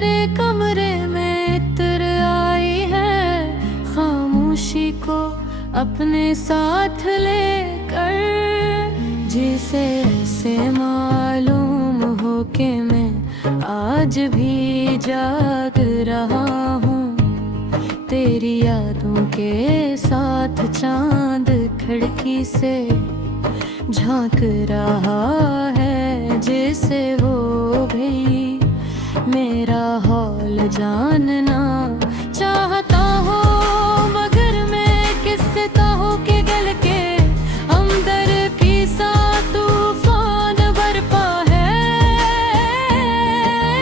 मेरे कमरे में इत्र आई है, खामोशी को अपने साथ लेकर, जिसे ऐसे मालूम हो कि मैं आज भी जाग रहा हूँ। तेरी यादों के साथ चांद खिड़की से झांक रहा है, जिसे वो भी मेरा हाल जानना चाहता हो। मगर मैं किससे कहूँ कि गल के अंदर की सा तूफान बरपा है।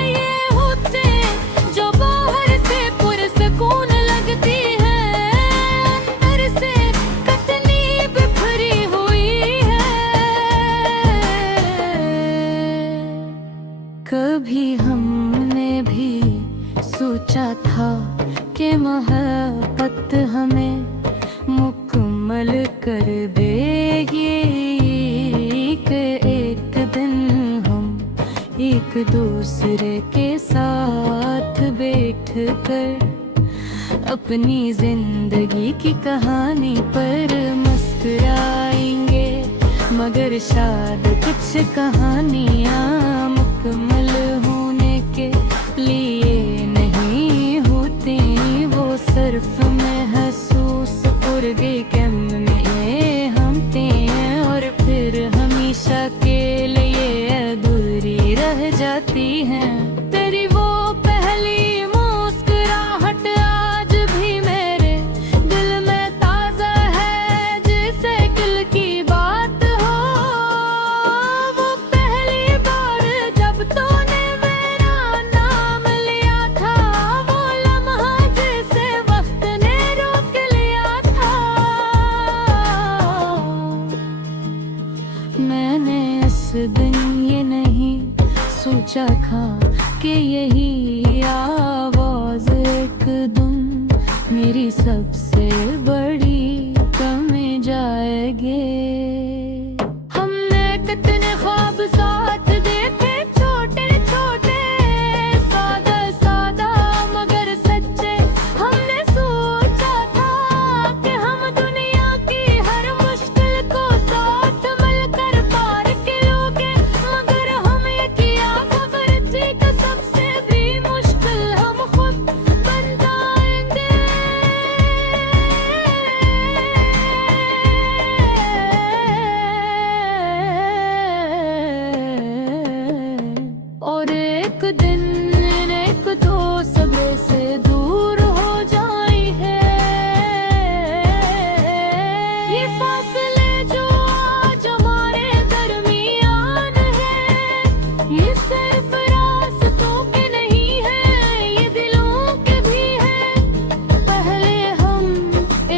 ये होते जो बाहर से पुरसकून लगती है, अंदर से कितनी बिखरी हुई है। कभी हमने भी सोचा था कि मोहब्बत हमें मुकम्मल कर देगी, कि एक दिन हम एक दूसरे के साथ बैठ कर अपनी जिंदगी की कहानी पर मुस्कुराएंगे। मगर शायद कुछ कहानियाँ मुकम्मल होने के लिए नहीं होती, वो सिर्फ महसूस पुरगे कम में हम हैं, और फिर हमेशा के लिए अधूरी रह जाती हैं। तेरी वो पहली मुस्कुराहट आज भी मेरे दिल में ताजा है, जैसे दिल की बात हो। वो पहली बार जब तूने मेरा नाम लिया था, वो लम्हा जैसे वक्त ने रोक लिया था। मैंने इस दिन ये नहीं सोचा था कि यही आवाज एक दिन मेरी सबसे बड़ी कमी जाएगी। हमने कितने ख्वाब साथ देखे, छोटे छोटे सादा सादा मगर सच्चे। हमने सोचा था कि हम दुनिया की हर मुश्किल को साथ मिलकर पार करोगे, मगर हम ये किया खबर थी कि सबसे भी मुश्किल हम खुद बन जाएंगे। और एक दिन एक दो सबरे से दूर हो जाए हैं। ये फासले जो आज हमारे दरमियान है, ये सिर्फ रास्तों के नहीं है, ये दिलों के भी है। पहले हम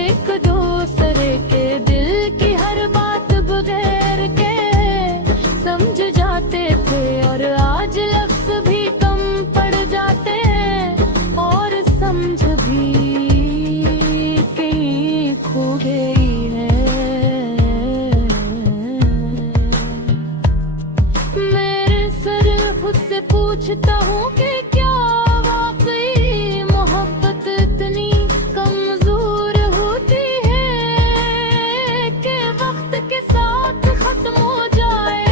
एक दूसरे के दिल की हर बात बगैर के समझ जाते थे, और आज लफ्ज भी कम पड़ जाते हैं, और समझ भी कहीं खो गई है। मेरे सर खुद से पूछता हूँ कि क्या वाकई मोहब्बत इतनी कमजोर होती है कि वक्त के साथ खत्म हो जाए,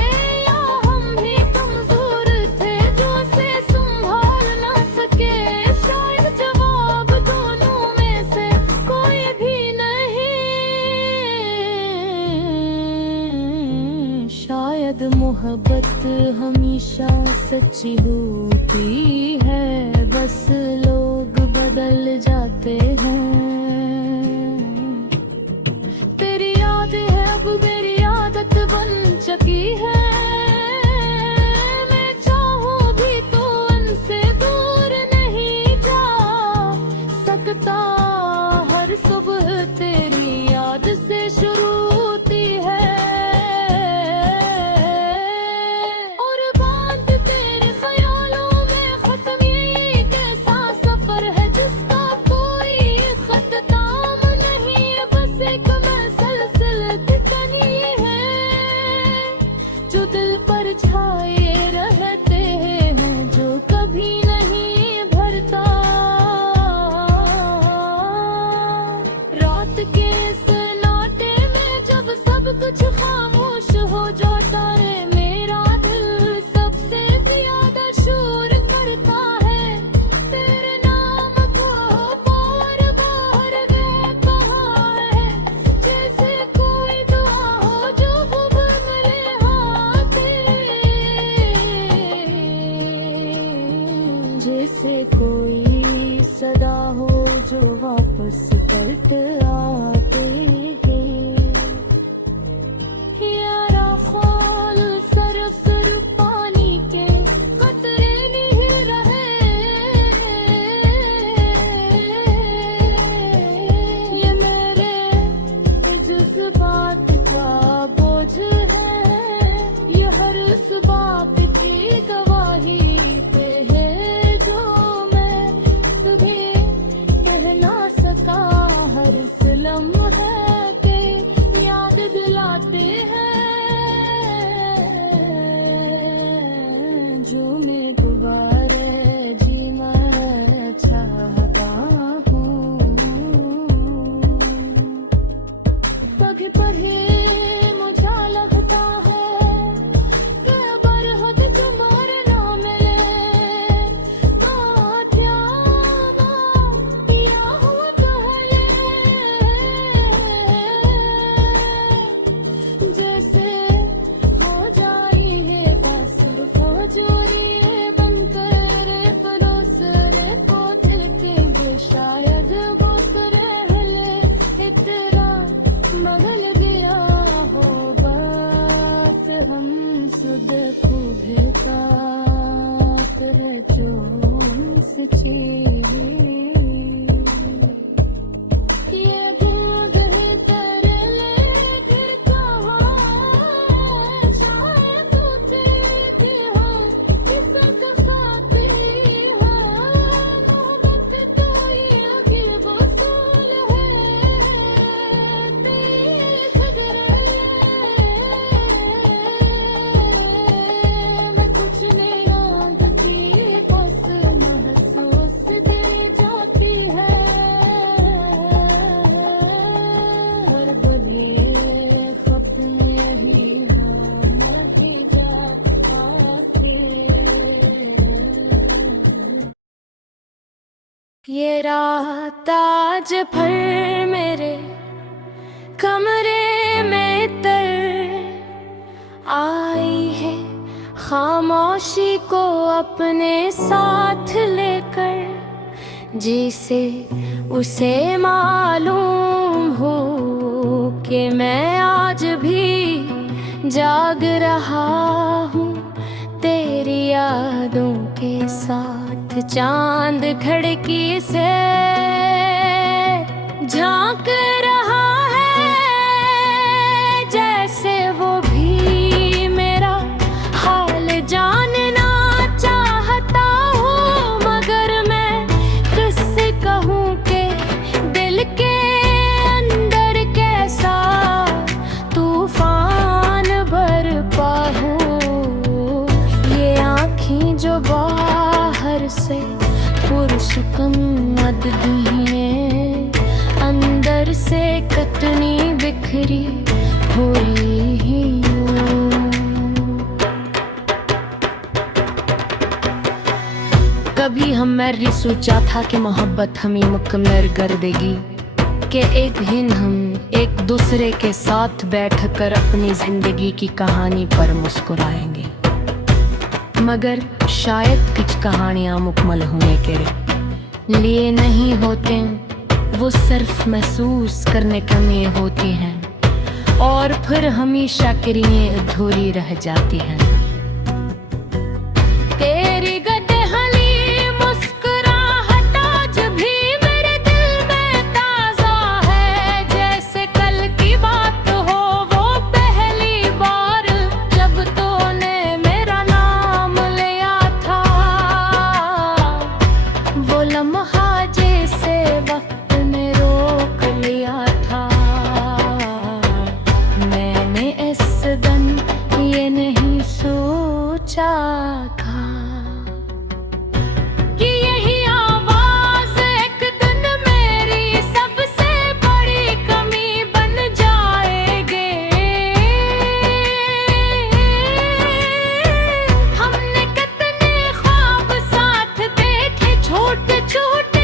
या हम भी कमजोर थे जो उसे संभाल ना सके। शायद जवाब दोनों में से कोई भी नहीं। शायद मोहब्बत हमेशा सच्ची होती है, बस लोग बदल जाते हैं। तेरी याद है अब मेरी आदत बन चुकी है, मैं चाहूँ भी तो उनसे दूर नहीं जा सकता। हर सुबह तेरी याद से शुरू होती है, और बात तेरे ख्यालों में खत्म यही के साथ से कोई सदा हो जो वापस लौट आते हैं। यारा खोल सर पानी के कतरे नहीं रहे, ये मेरे जज्बात का बोझ है, ये हर उस बात की गवाही पे है जो मैं तुझे कह ना सका। हर इस लम्हे के याद दिलाते हैं, जो मैं दोबारा जीना चाहता हूँ। पग पर ही मुझे लगता है कि बरहद तुम्हारे ना मिले, काट्यागा या हुआ पहले, जैसे हो जाई है बस फोजोरी बनकर परोसरे पोते शायद वो रहले इतना बदल दिया हो बात। हम सुध को भेतात रचों सची, ये भूल गए तरले फिर कहाँ, शायद तू थी हो किसका साथी है। मोहब्बत तो ये आखिर वसूल है, देख मैं कुछ नहीं जानती, बस महसूस दिल जाती है। हर बड़े सपने ही हो नहीं जा पाते। ये रात आज भर मेरे कमरे में तर आई है, खामोशी को अपने साथ लेकर, जिसे उसे मालूम हो कि मैं आज भी जाग रहा हूँ तेरी यादों के साथ। चांद खिड़की से झांक रहा है, जैसे वो भी मेरा हाल जानना चाहता हूँ। मगर मैं किससे कहूँ कि दिल के अंदर कैसा तूफान बरपा हो। ये आँखें जो बाहर से पुरसुकून मददी हैं, अंदर से कतनी बिखरी हुई हूँ। कभी हम मैंने सोचा था कि मोहब्बत हमें मुकम्मल कर देगी, कि एक दिन हम एक दूसरे के साथ बैठकर अपनी जिंदगी की कहानी पर मुस्कुराएंगे। मगर शायद कुछ कहानियाँ मुकम्मल होने के लिए नहीं होते, वो सिर्फ महसूस करने के लिए होती हैं, और फिर हमेशा के लिए अधूरी रह जाती हैं। तेरी गदहली मुस्कुराहट आज भी मेरे दिल में ताजा है, जैसे कल की बात हो वो पहली बार जब तूने मेरा नाम लिया था। वो लम्हा जैसे वक्त ने रोक लिया था, मैंने इस दिन ये नहीं सोचा था कि यही आवाज एक दिन मेरी सबसे बड़ी कमी बन जाएगी। हमने कितने ख्वाब साथ देखे, छोटे छोटे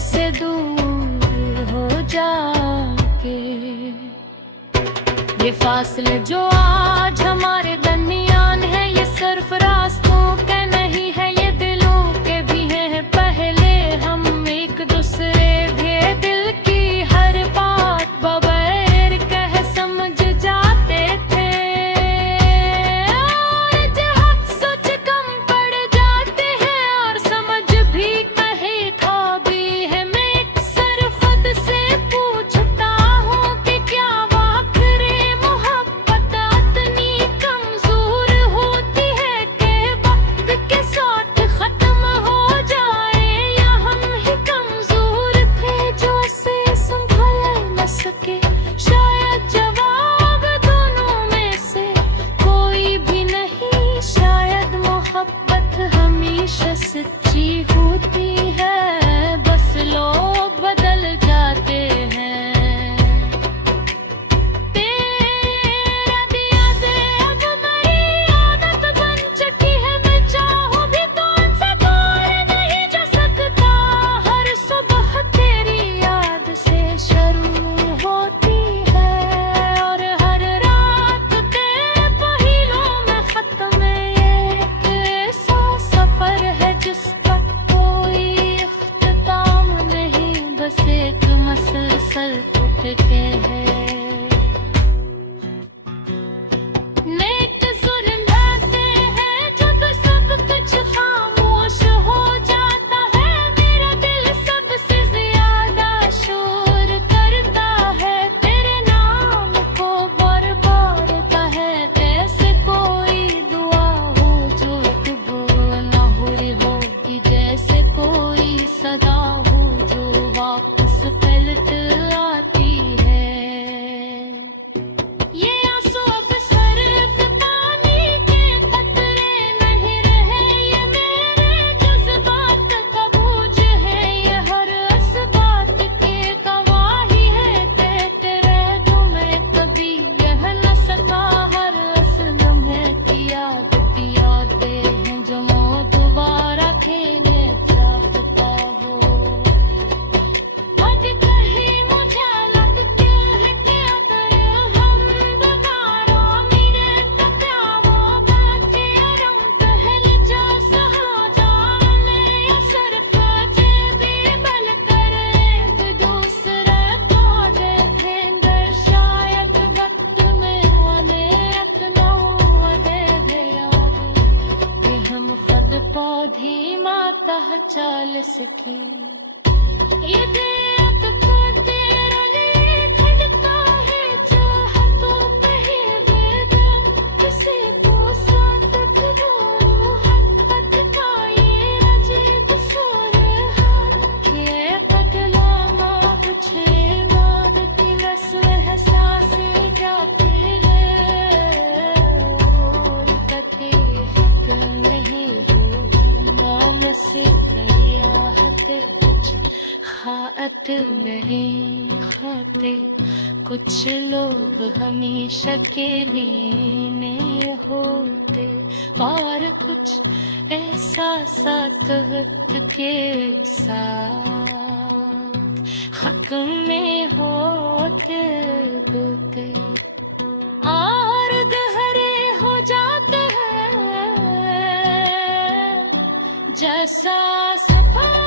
से दूर हो जाके। ये फासले जो आज हमारे दरमियान है, ये सिर्फ रास्तों के नहीं है, ये दिलों के भी हैं। पहले हम एक दूसरे के दिल की हर बात बगैर कह समझ जाते थे, और जहाँ सोच कम पड़ जाते हैं और समझ भी कहे था भी है। मैं अक्सर खुद से पूछता हूँ कि क्या आखिर मोहब्बत इतनी कमजोर होती है कि वक्त के साथ खत्म हो जाए, या हम ही कमजोर थे जो इसे संभाल न सके। शायद जवाब दोनों में से कोई भी नहीं, शायद मोहब्बत हमेशा सच्ची होती है, बस लोग बदल जाते हैं। तेरा दिया दे अब मेरी आदत बन चुकी है, मैं चाहूं भी तो उनसे दूर नहीं जा सकता। हर सुबह तेरी याद से शुरू होती है, और हर रात तेरे पहलुओं में खत्म। एक ऐसा सफर है जिसका कोई इख्तिताम नहीं, बस एक मसलसल टूटके है। नेक जुल्म ढाते हैं जब सब कुछ खामोश हो जाता है, मेरा दिल सबसे ज्यादा शोर करता है, तेरे नाम को बरबारता है। जैसे कोई दुआ हो जो कबूल न हुई होगी, जैसे कोई सदा हो जो वापस पलट आती है। ये आंसू अब सिर्फ पानी के कतरे नहीं रहे, ये मेरे जज्बात का बोझ है, ये हर उस बात की गवाही है। कहते रह दूं मैं कभी यह न सका, हर उस लम्हे की यादें हैं जो मैं दोबारा खेले चाहता हो। आज कहीं मुझे लगता है कि अगर हम दोबारा मिले तो क्या वो बातें रंग पहले जैसा हो जाने, या सिर्फ भी बल कर एक दूसरे को देखेंगे। शायद वक्त में हमें इतना दे दिया कि हम खुद को धीमाता चल सके। ये दिल तो तेरा लिए धड़का है, चाहतों पे ही बेदम किसी को साथ ढूंढूं। मोहब्बत का ये अजीब सूरहाल, ये बदलावा कुछ इबादती नस्ल एहसासें जाती है, और कभी फिक्र नहीं होगी नाम से दरिया हते कुछ खात नहीं खाते। कुछ लोग हमेशा के लिए होते, और कुछ एहसासात वक्त के साथ हक में होते होते और गहरे हो जाते हैं। जैसा सफर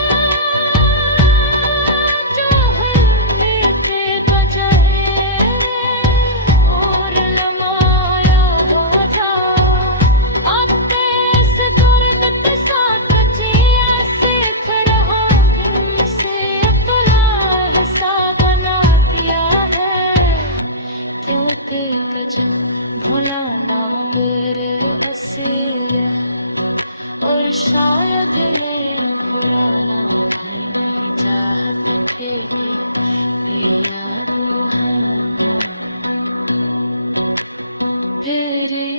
जो हमने पे बजाए, और लमाया हो था आपके इस दुर्ग के साथ जिया सीख रहा हूँ, से अपना हिस्सा बना दिया है। क्योंकि गजब भुला ना मेरे असील, और शायद ये पुराना भी नहीं चाहते थे कि यादों हैं तेरी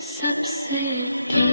सबसे की